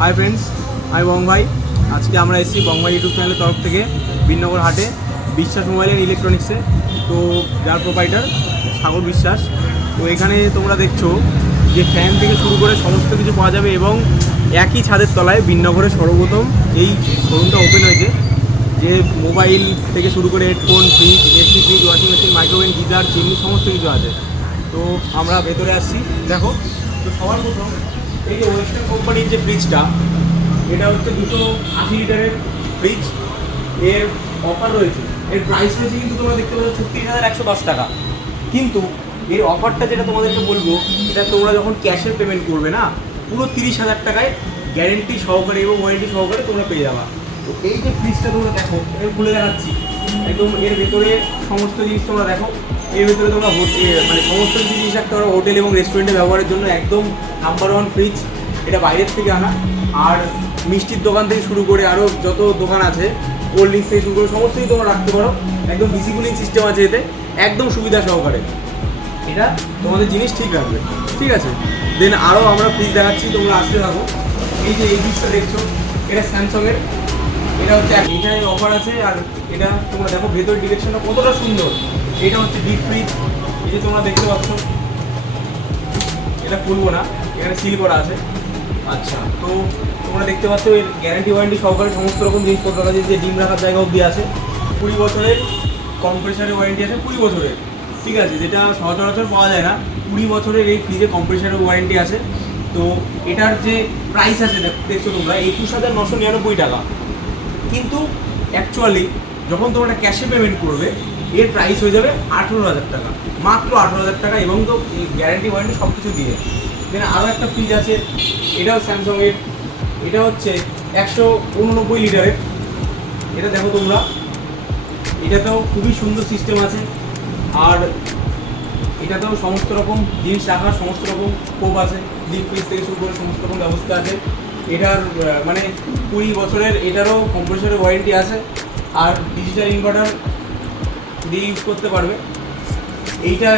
Hi friends আমি বং ভাই আজকে আমরা এসেছি বং ভাই ইউটিউব চ্যানেলের তরফ থেকে বিনগর হাটে বিশ্বাস মোবাইল অ্যান্ড ইলেকট্রনিক্সে তো যার প্রোপাইটার সাগর বিশ্বাস। তো এখানে তোমরা দেখছ যে ফ্যান থেকে শুরু করে সমস্ত কিছু পাওয়া যাবে এবং একই ছাদের তলায় বিনগরে সর্বপ্রথম এই শোরুমটা ওপেন হয়েছে। যে মোবাইল থেকে শুরু করে headphone fridge AC fridge washing machine microwave geyser chimney সমস্ত কিছু আছে। তো আমরা ভেতরে আসছি। দেখো, তো সবার প্রথম এই যে ওয়েস্টার্ন কোম্পানির যে ফ্রিজটা এটা হচ্ছে দুশো আশি লিটারের ফ্রিজ এর অফার রয়েছে। এর প্রাইস রয়েছে কিন্তু তোমরা দেখতে পাচ্ছ ছত্রিশ হাজার একশো দশ টাকা। কিন্তু এর অফারটা যেটা তোমাদেরকে বলব, এটা তোমরা যখন ক্যাশে পেমেন্ট করবে না, পুরো তিরিশ হাজার টাকায় গ্যারেন্টি সহকারে এবং ওয়ারেন্টি সহকারে তোমরা পেয়ে যাবা। তো এই যে ফ্রিজটা তোমরা দেখো এটা খুলে দেখাচ্ছি। একদম এর ভেতরে সমস্ত জিনিস তোমরা দেখো। এর ভেতরে তোমরা মানে সমস্ত জিনিস রাখতে পারো। হোটেল এবং রেস্টুরেন্টে ব্যবহারের জন্য একদম নাম্বার ওয়ান ফ্রিজ এটা বাইরের থেকে আনা। আর মিষ্টির দোকান থেকে শুরু করে আরও যত দোকান আছে কোল্ড ড্রিঙ্কস থেকে শুরু করে সমস্ত কিছু তোমরা রাখতে পারো। একদম ডিসি কুলিং সিস্টেম আছে এতে। একদম সুবিধা সহকারে। এটা তোমাদের জিনিস ঠিক রাখবে। ঠিক আছে? দেন আরও আমরা ফ্রিজ দেখাচ্ছি, তোমরা আসতে থাকো। এই যে এই ফ্রিজটা দেখছ, এটা স্যামসংয়ের। এটা হচ্ছে এখানে অফার আছে, আর এটা তোমরা দেখো ভেতর ডিরেকশনটা কতটা সুন্দর। এটা হচ্ছে ডিপ ফ্রিজ এই যে তোমরা দেখতে পাচ্ছ এটা খুলবো না এখানে সিল করা আছে। আচ্ছা। তো তোমরা দেখতে পাচ্ছ এর গ্যারান্টি ওয়ারেন্টি সহকারে সমস্ত রকম জিনিসপত্র আছে যে ডিম রাখার জায়গা অবধি আছে। কুড়ি বছরের কম্প্রেসারের ওয়ারেন্টি আছে কুড়ি বছরের। ঠিক আছে যেটা সচরাচর পাওয়া যায় না কুড়ি বছরের এই ফ্রিজে কম্প্রেসারের ওয়ারেন্টি আছে। তো এটার যে প্রাইস আছে দেখ- দেখছ তোমরা একুশ হাজার নশো নিরানব্বই টাকা। কিন্তু অ্যাকচুয়ালি যখন তোমরা ক্যাশে পেমেন্ট করবে এর প্রাইস হয়ে যাবে আঠেরো হাজার টাকা। মাত্র আঠেরো হাজার টাকা এবং তো গ্যারান্টি ওয়ারেন্টি সব কিছু দিয়ে। দেন আরও একটা ফ্রিজ আছে, এটাও স্যামসংয়ের। এটা হচ্ছে একশো উননব্বই লিটারের। এটা দেখো তোমরা। এটাতেও খুবই সুন্দর সিস্টেম আছে। আর এটাতেও সমস্ত রকম জিনিস রাখার সমস্ত রকম কোপ আছে। ডিপ ফ্রিজ থেকে শুরু করে সমস্ত রকম ব্যবস্থা আছে। এটার মানে কুড়ি বছরের, এটারও কম্প্রেসারের ওয়ারেন্টি আছে। আর ডিজিটাল ইনভার্টার দিয়ে ইউজ করতে পারবে। এইটা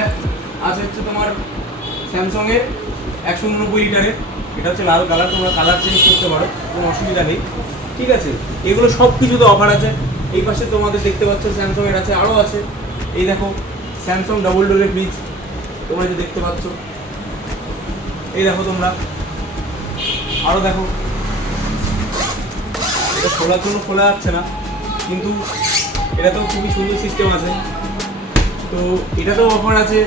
আছে হচ্ছে তোমার স্যামসংয়ের একশো উননব্বই লিটারের। এটা হচ্ছে লাল কালার তোমরা কালার চেঞ্জ করতে পারো, কোনো অসুবিধা নেই। ঠিক আছে? এগুলো সব কিছুতে অফার আছে। এই পাশে তোমাদের দেখতে পাচ্ছ স্যামসংয়ের আছে আরও আছে। এই দেখো স্যামসং ডাবল ডোরের ফ্রিজ তোমরা যে দেখতে পাচ্ছ। এই দেখো তোমরা। আরও দেখো। এটা খোলার জন্য খোলা যাচ্ছে না, কিন্তু এটাতেও খুবই সুন্দর সিস্টেম আছে। তো এটাতেও অফার আছে।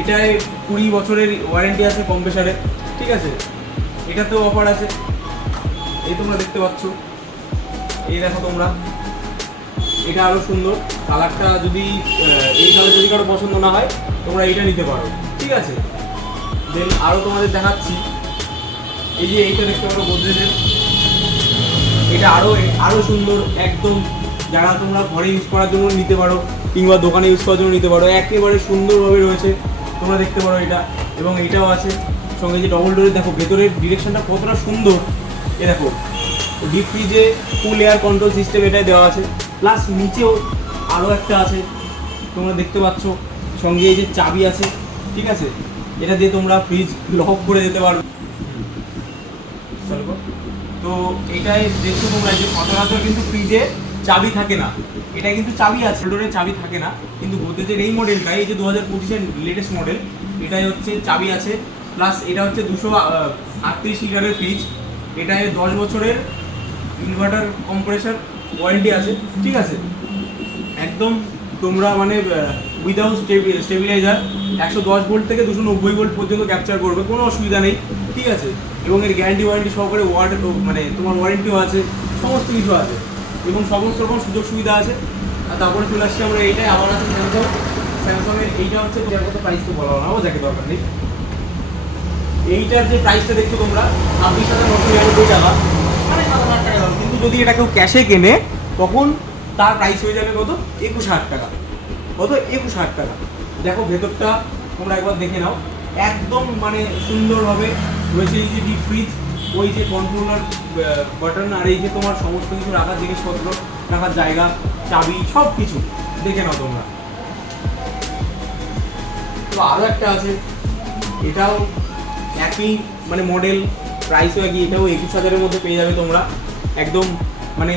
এটায় কুড়ি বছরের ওয়ারেন্টি আছে কম্প্রেসারে ঠিক আছে? এটাতেও অফার আছে। এই তোমরা দেখতে পাচ্ছ। এই দেখো তোমরা। এটা আরও সুন্দর। কালারটা যদি এই কালার যদি কারও পছন্দ না হয়, তোমরা এটা নিতে পারো, ঠিক আছে? দেন আরও তোমাদের দেখাচ্ছি। এই যে এইটা দেখতে পারো গোদরেজের এটা আরও আরও সুন্দর, একদম যারা তোমরা ঘরে ইউজ করার জন্য নিতে পারো, কিংবা দোকানে ইউজ করার জন্য নিতে পারো, একেবারে সুন্দরভাবে রয়েছে। তোমরা দেখতে পারো এটা, এবং এটাও আছে। সঙ্গে যে ডবল ডোরের দেখো, ভেতরের ডিরেকশনটা কতটা সুন্দর। এ দেখো ডিপ ফ্রিজে ফুল এয়ার কন্ট্রোল সিস্টেম এটাই দেওয়া আছে। প্লাস নিচেও আরও একটা আছে, তোমরা দেখতে পাচ্ছ। সঙ্গে এই যে চাবি আছে, ঠিক আছে? এটা দিয়ে তোমরা ফ্রিজ লক করে দিতে পারবে তো এটাই দেখছ তোমরা যে সচরাচর কিন্তু ফ্রিজে চাবি থাকে না। এটা কিন্তু চাবি আছে ডোরের চাবি থাকে না। কিন্তু গোদরেজের এই মডেলটা এই যে দু হাজার পঁচিশের লেটেস্ট মডেল এটাই হচ্ছে চাবি আছে। প্লাস এটা হচ্ছে দুশো আটত্রিশ লিটারের ফ্রিজ এটায় দশ বছরের ইনভার্টার কম্প্রেসার ওয়ারেন্টি আছে, ঠিক আছে? একদম তোমরা মানে উইদাউট স্টেবিলাইজার একশো দশ ভোল্ট থেকে দুশো নব্বই ভোল্ট পর্যন্ত ক্যাপচার করবে, কোনো অসুবিধা নেই, ঠিক আছে? এবং এর গ্যারান্টি ওয়ারেন্টি সহকারে ওয়ার্ড মানে তোমার ওয়ারেন্টিও আছে, সমস্ত কিছু আছে। এবং সমস্ত রকম সুযোগ সুবিধা আছে। আর তারপরে চলে আসছি আমরা এইটাই, আবার আছে স্যামসাং স্যামসাংয়ের এইটা হচ্ছে যার কথা প্রাইস তো বলা না যাকে দরকার নেই। এইটার যে প্রাইসটা দেখছ তোমরা, ছাব্বিশ হাজার নশো নিরানব্বই টাকা। মানে সাত হাজার টাকা দাম। কিন্তু যদি এটা কেউ ক্যাশে কেনে, তখন তার প্রাইস হয়ে যাবে কত? একুশ হাজার টাকা। কত? একুশ হাজার টাকা। দেখো ভেতরটা, তোমরা একবার দেখে নাও। একদম মানে সুন্দরভাবে রয়েছে ডিপ ফ্রিজ ওই যে কন্ট্রোলার বাটন আর এই যে তোমার সমস্ত কিছু রাখার জিনিসপত্র, রাখার জায়গা, চাবি সব কিছু দেখে নাও তোমরা। তো আরও একটা আছে, এটাও একই মানে মডেল প্রাইসও একই, এটাও একুশ হাজারের মধ্যে পেয়ে যাবে তোমরা। একদম মানে